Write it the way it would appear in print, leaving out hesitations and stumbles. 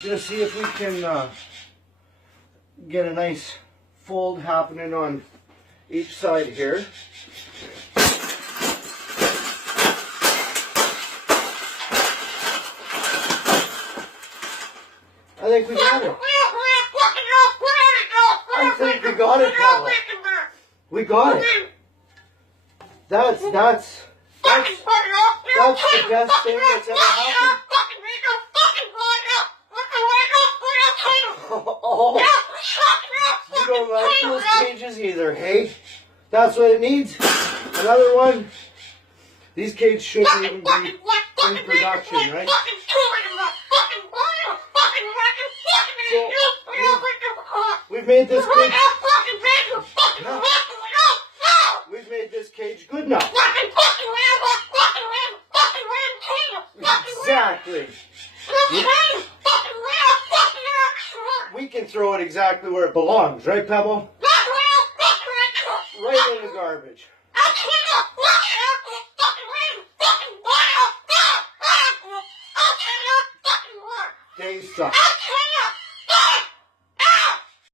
Just see if we can get a nice fold happening on each side here. I think we got it. I think we got it, Pavel. We got it. That's the best thing that's ever happened. Oh, you don't like those cages either, hey? That's what it needs. Another one. These cages shouldn't even be in production, right? So, we've made this cage. No. We've made this cage good now. Exactly. We can throw it exactly where it belongs, right, Pebble? Right in the garbage. They suck.